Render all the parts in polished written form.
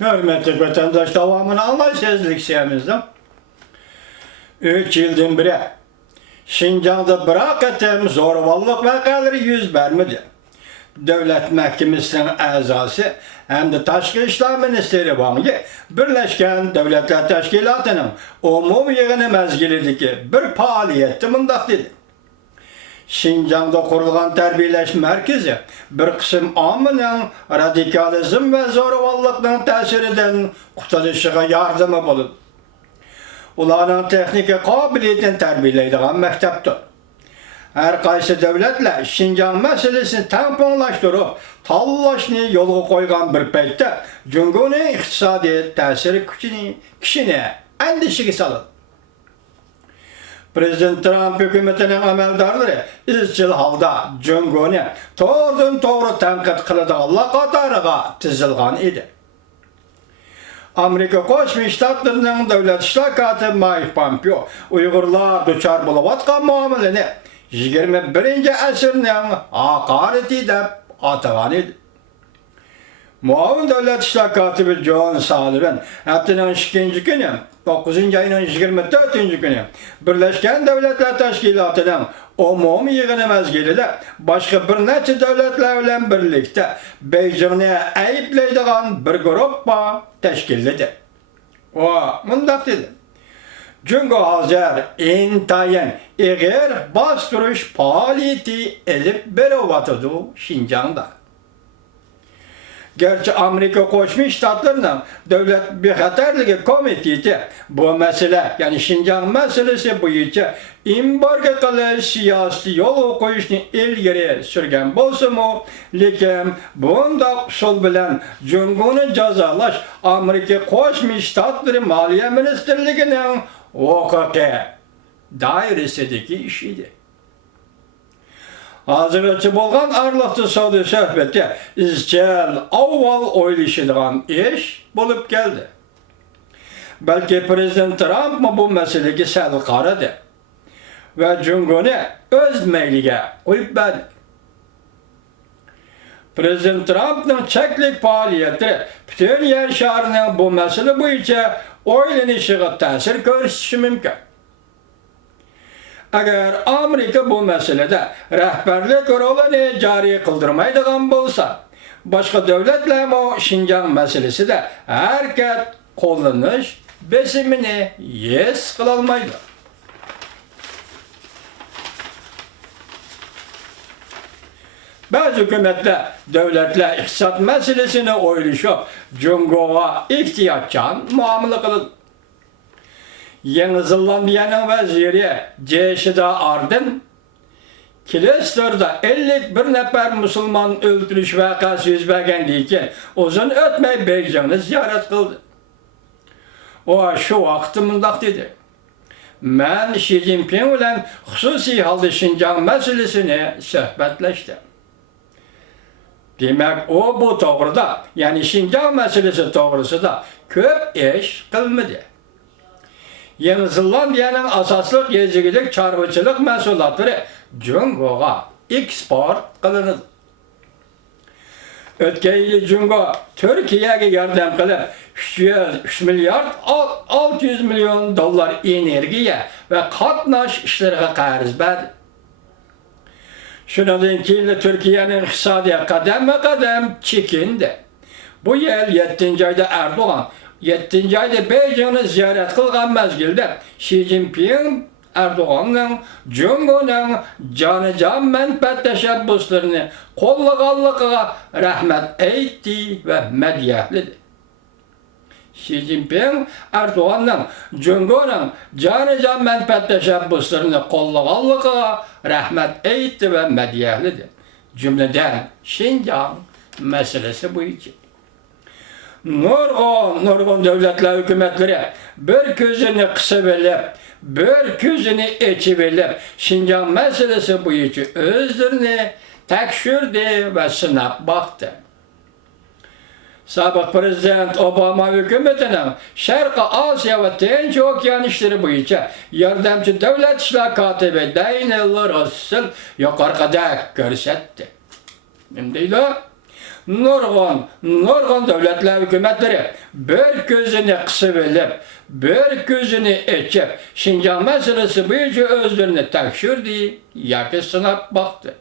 Hürmetli vatandaş, davamını anlayışsızlık siyemizdim. 3 yıldan beri Şinjan'da bir etem zorballık vakaları yüz vermedi. Devlet Mahkemesi'nin azası hem de Tashqi ishlar ministeri bangi Birleşken Devletler Teşkilatı'nın umum yig'ini mezgilidagi bir faaliyetde mundaq dedi. Şinjan'da kurulan terbiyeleş merkezi bir kısım amının radikalizm ve zorballıkның tesirinden kurtuluşuna yardımı bulup, ularning texnika qobiliyatini tarbiyaleydigan mekteptir. Her qaysi devletler Şinjan meselesini tamponlaştırıp, tallashni yo'lga qo'ygan bir paytda Jungoning iqtisodiy ta'siri kishini andishiga soladi. Prezident Trump hükümetinin amaldorlari izchil holda Jungoni to'g'ridan-to'g'ri tanqid qiladiganlar qatoriga tizilgan edi. Amerika Qo'shma Shtatlarining davlat ishlar kotibi Mike Pompeo Uyg'urlar duchor bo'layotgan muomalani 21-asrning haqorati deb atagan edi. Muavin Devlet İşler Katibi John Sullivan haftanın 2. günü 9. ayının 24. günü Birleşken Devletler Teşkilatı'nın umum yig'ini mezgilida başka bir neçe devletler bilan birlikte Beijingni ayıplaydigan bir gruppa teşkilledi. O mundaq dedi. Jungo hozir intayin ig'ir bostirish faoliyati elib beryapti Şinjan'da. Gerçi Amerika Qo'shma Shtatlarining Davlat bexatarligi komiteti bu mesele, yani Şinjan meselesi bo'yicha embargo qilish siyosiy yo'l qo'yishni ilgari surgan bo'lsa-mu, lekin bunday usul bilan Jungoni jazolash Amerika Qo'shma Shtatlari Moliya ministrligining huquqiy doirasidagi ish edi. Hazırlıkçı bolgan arlıqçı so'zi söhbeti izchil avval o'ylashadigan ish bo'lib keldi. Belki Prezident Trump bu meseleге sal qaradi ve Jungoni o'z mayliga qo'yib berdi. Prezident Trumpning cheklik faoliyati butun yer sharining bu mesele bo'yicha o'ylanishiga ta'sir ko'rsatishi mumkin. Eğer Amerika bu meselede rehberlik rolünü cari kıldırmaydigan bolsa, başka devletler o Şinjan meselesi de herkes kullanış besimini yes kılalmaydı. Bazı hükümetler, devletler iktisat meselesini oyluşup Jungo'ya ihtiyaçcan muamele kılır. Yeni Zelandiya'nın veziri Jacinda Ardern, Kilistor'da 51 nefer Müslüman öldürüş vakası yüz bergenliğiken uzun ötmey Beijing'ni ziyaret kıldı. O şu vakti mundaq dedi. Ben Xi Jinping ile hususi halde Şinjan meselesini söhbetleştim. Demek o bu doğruda, yani Şinjan meselesi doğrusu da köp iş kılmadı. Yeni Zelandiya'nın asaslık yezgilik çarpıcılık mahsulotları Jungo'ga eksport kılınır. Ötken yıl Jungo Türkiye'ye yardım kılıp 3 milyar 600 milyon dolar energiye ve katnaş işlerine qarz verdi. Şundan keyin Türkiye'nin iqtisodiy kadem çekindi. Bu yıl 7. ayda Erdoğan 7. ayda Beijing'ni ziyaret kılgan mezgilde Xi Jinping Erdoğan'ın Jungo'nun canıcan menfaat teşebbüslerini kollaganlığa rahmet etti ve medyahledi. Xi Jinping Erdoğan'ın Jungo'nun canıcan menfaat teşebbüslerini kollaganlığa rahmet etti ve medyahledi. Cümleden Şinjan meselesi bu için. Nurgun devletler hükümetleri bir gözünü kısıverip, bir gözünü içiverip Şinjan meselesi boyunca özlerini tekşirdi ve sınap baktı. Sabık Prezident Obama hükümetinin Şarkı Asya ve Tinç Okyan işleri boyunca yardımcı devlet işler katibi Daniel Russell yukarıda görsetti. Şimdi nurgun devletler hükümetleri bir gözünü kısıp elip, bir gözünü içip, Şincan meselesi boyunca özlerini tekşirdi, yaki sınap baktı.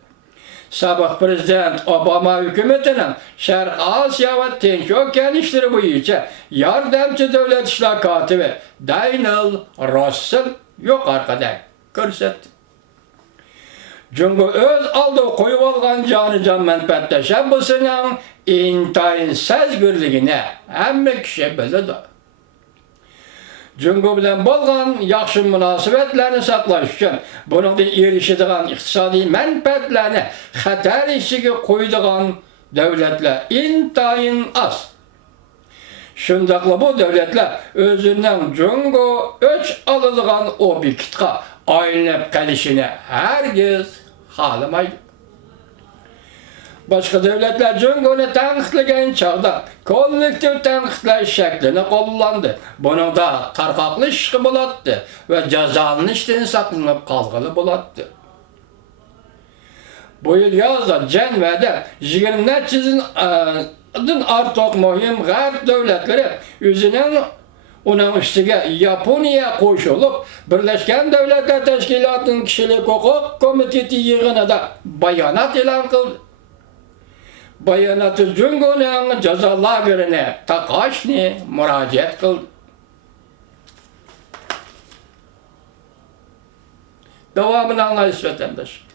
Sabah Prezident Obama hükümetinin Şarkı Asya ve Tinç Okyan işleri boyunca yardımcı devlet işler katibi Daniel Russell yukarıda görsetti. Çünkü öz aldığı koyup algan canı menfaatleşen bu senin intayın sezgürlüğüne hem kişi bildi. Çünkü bilen bolgan yaxşı münasibetlerini saklaş üçün bunun erişidigan iqtisadi menfaatlerini xatar içige koyduğun devletler intayın az. Şundaqla bu devletler özünden Cungo öç alıdığan obyektqa aylanıp kalışını herkes halamaydı. Başka devletler Cungo'nu tanqitlagan çağda kollektiv tanqitlash şeklini kullandı. Bunun da tarqaqlı işi buladı ve cezanın işten saklanıp qalğılı buladı. Bu yıl yazda Cenve'de 20'den artıq mühim Garp devletleri yüzünün onun üstüge Yaponiya koşulup Birleşken Devletler Teşkilatı'nın Kişilik Hukuk Komiteti yığınında bayanat ilan kıldı. Bayanatı Cungo'nun cezalarına Takaşni müracaat kıldı. Devamını anlayış vatandaş.